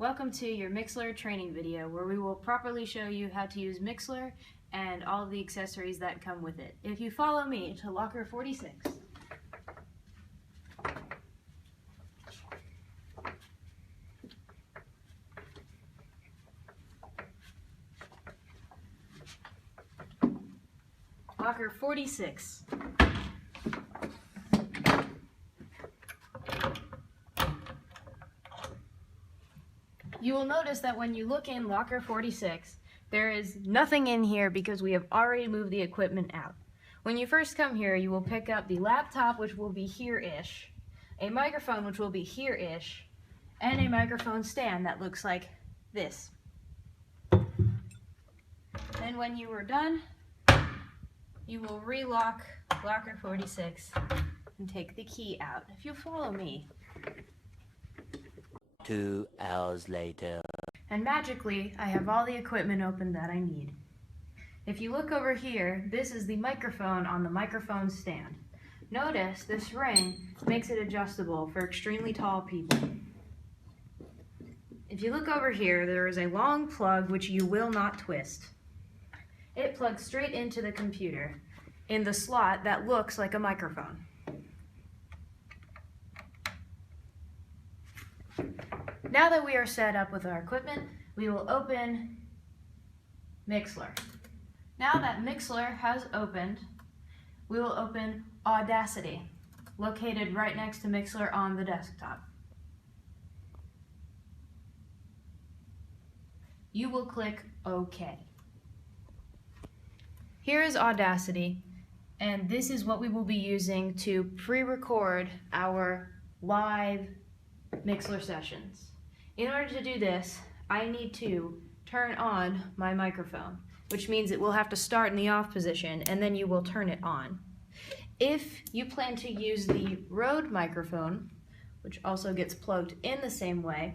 Welcome to your Mixlr training video where we will properly show you how to use Mixlr and all of the accessories that come with it. If you follow me to locker 46. Locker 46. You will notice that when you look in locker 46, there is nothing in here because we have already moved the equipment out. When you first come here, you will pick up the laptop, which will be here-ish, a microphone, which will be here-ish, and a microphone stand that looks like this. Then when you are done, you will relock locker 46 and take the key out. If you follow me. 2 hours later. And magically, I have all the equipment open that I need. If you look over here, this is the microphone on the microphone stand. Notice this ring makes it adjustable for extremely tall people. If you look over here, there is a long plug which you will not twist. It plugs straight into the computer in the slot that looks like a microphone. Now that we are set up with our equipment, we will open Mixlr. Now that Mixlr has opened, we will open Audacity, located right next to Mixlr on the desktop. You will click OK. Here is Audacity, and this is what we will be using to pre-record our live Mixlr sessions. In order to do this, I need to turn on my microphone, which means it will have to start in the off position and then you will turn it on. If you plan to use the Rode microphone, which also gets plugged in the same way,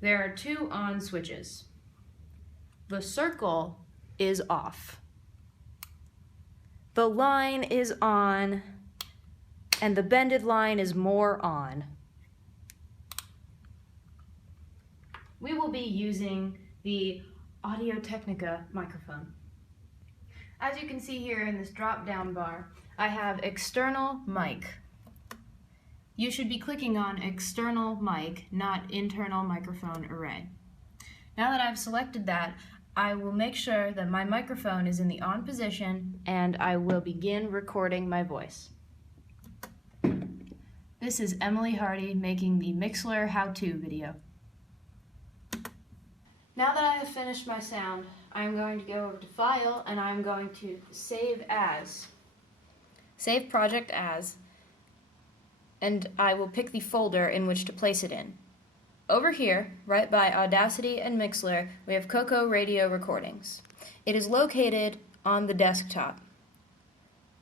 there are two on switches. The circle is off. The line is on, and the bended line is more on. We will be using the Audio-Technica microphone. As you can see here in this drop-down bar, I have external mic. You should be clicking on external mic, not internal microphone array. Now that I've selected that, I will make sure that my microphone is in the on position and I will begin recording my voice. This is Emily Hardy making the Mixlr how-to video. Now that I have finished my sound, I'm going to go over to File and I'm going to Save As. Save Project As, and I will pick the folder in which to place it in. Over here, right by Audacity and Mixlr, we have Coco Radio Recordings. It is located on the desktop.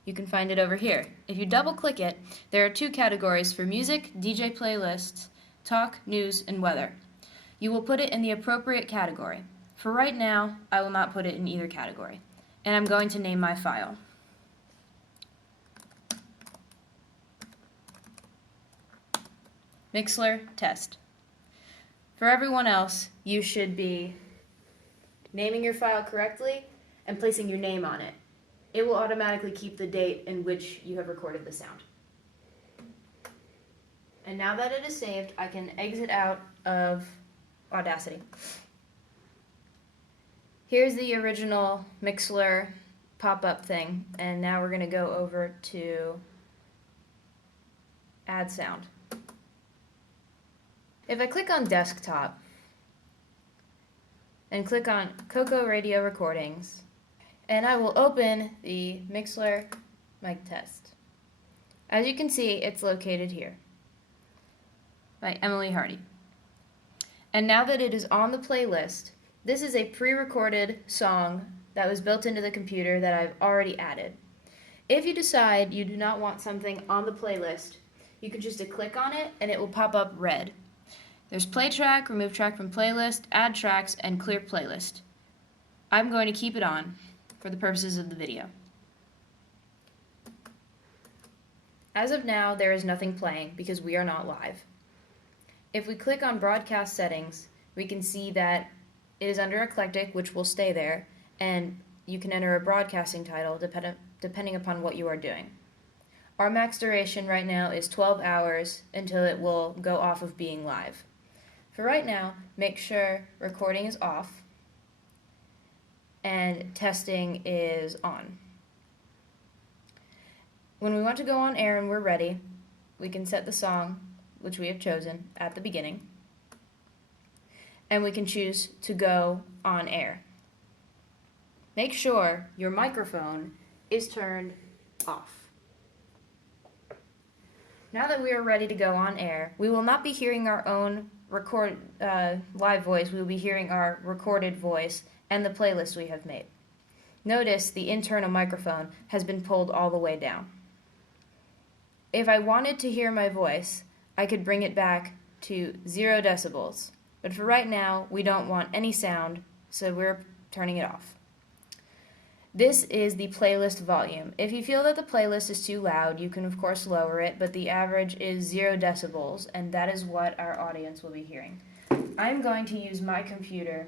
You can find it over here. If you double-click it, there are two categories for music, DJ playlists, talk, news, and weather. You will put it in the appropriate category. For right now, I will not put it in either category, and I'm going to name my file. Mixlr test. For everyone else, you should be naming your file correctly and placing your name on it. It will automatically keep the date in which you have recorded the sound. And now that it is saved, I can exit out of Audacity. Here's the original Mixlr pop-up thing, and now we're going to go over to Add Sound. If I click on Desktop and click on Coco Radio Recordings, and I will open the Mixlr mic test. As you can see, it's located here by Emily Hardy. And now that it is on the playlist, this is a pre-recorded song that was built into the computer that I've already added. If you decide you do not want something on the playlist, you can just click on it and it will pop up red. There's play track, remove track from playlist, add tracks, and clear playlist. I'm going to keep it on for the purposes of the video. As of now, there is nothing playing because we are not live. If we click on Broadcast Settings, we can see that it is under eclectic, which will stay there, and you can enter a broadcasting title depending upon what you are doing. Our max duration right now is 12 hours until it will go off of being live. For right now, make sure recording is off and testing is on. When we want to go on air and we're ready, we can set the song, which we have chosen, at the beginning, and we can choose to go on air. Make sure your microphone is turned off. Now that we are ready to go on air, we will not be hearing our own live voice. We will be hearing our recorded voice and the playlist we have made. Notice the internal microphone has been pulled all the way down. If I wanted to hear my voice, I could bring it back to 0 decibels. But for right now, we don't want any sound, so we're turning it off. This is the playlist volume. If you feel that the playlist is too loud, you can of course lower it, but the average is 0 decibels, and that is what our audience will be hearing. I'm going to use my computer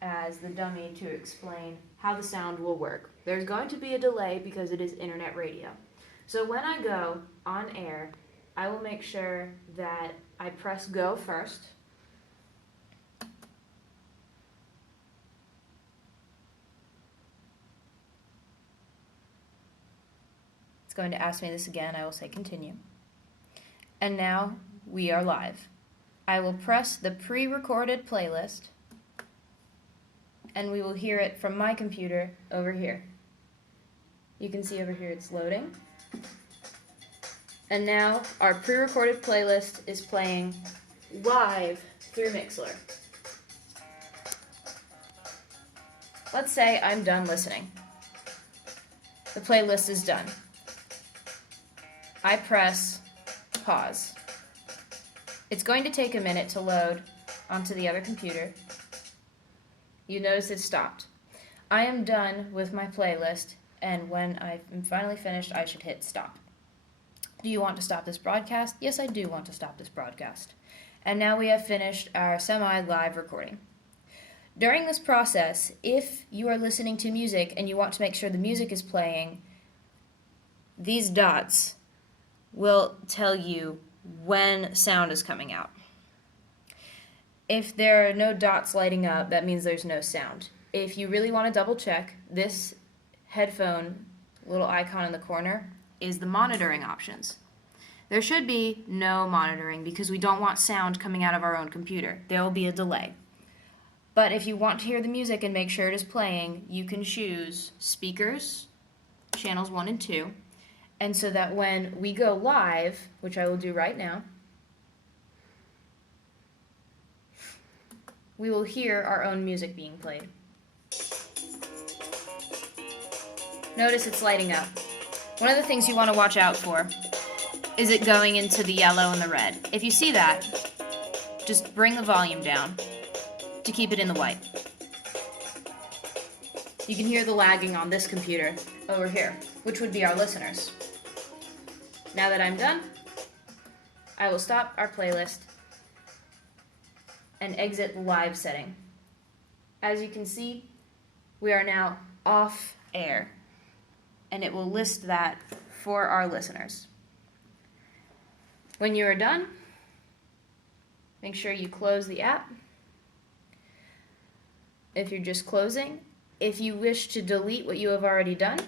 as the dummy to explain how the sound will work. There's going to be a delay because it is internet radio. So when I go on air, I will make sure that I press go first. It's going to ask me this again. I will say continue. And now we are live. I will press the pre-recorded playlist, and we will hear it from my computer over here. You can see over here it's loading. And now our pre-recorded playlist is playing live through Mixlr. Let's say I'm done listening. The playlist is done. I press pause. It's going to take a minute to load onto the other computer. You notice it stopped. I am done with my playlist, and when I am finally finished, I should hit stop. Do you want to stop this broadcast? Yes, I do want to stop this broadcast. And now we have finished our semi-live recording. During this process, if you are listening to music and you want to make sure the music is playing, these dots will tell you when sound is coming out. If there are no dots lighting up, that means there's no sound. If you really want to double check, this headphone little icon in the corner is the monitoring options. There should be no monitoring because we don't want sound coming out of our own computer. There will be a delay. But if you want to hear the music and make sure it is playing, you can choose speakers, channels 1 and 2, and so that when we go live, which I will do right now, we will hear our own music being played. Notice it's lighting up. One of the things you want to watch out for is it going into the yellow and the red. If you see that, just bring the volume down to keep it in the white. You can hear the lagging on this computer over here, which would be our listeners. Now that I'm done, I will stop our playlist and exit the live setting. As you can see, we are now off air, and it will list that for our listeners. When you are done, make sure you close the app. If you're just closing, if you wish to delete what you have already done,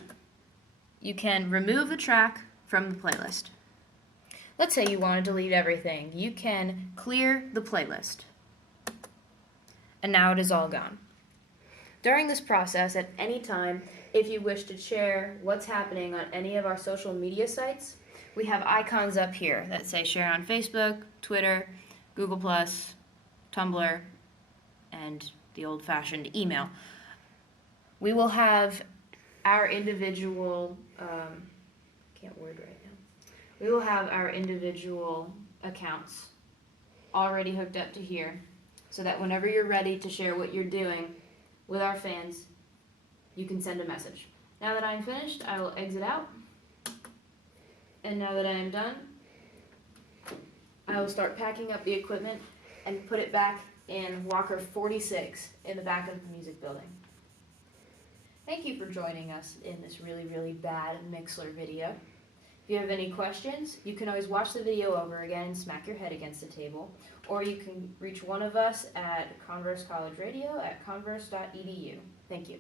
you can remove the track from the playlist. Let's say you want to delete everything. You can clear the playlist. And now it is all gone. During this process, at any time, if you wish to share what's happening on any of our social media sites, we have icons up here that say share on Facebook, Twitter, Google+, Tumblr, and the old-fashioned email. We will have our individual, can't word right now. We will have our individual accounts already hooked up to here, so that whenever you're ready to share what you're doing with our fans, you can send a message. Now that I'm finished, I will exit out. And now that I am done, I will start packing up the equipment and put it back in locker 46 in the back of the music building. Thank you for joining us in this really, really bad Mixlr video. If you have any questions, you can always watch the video over again and smack your head against the table, or you can reach one of us at Converse College Radio at converse.edu. Thank you.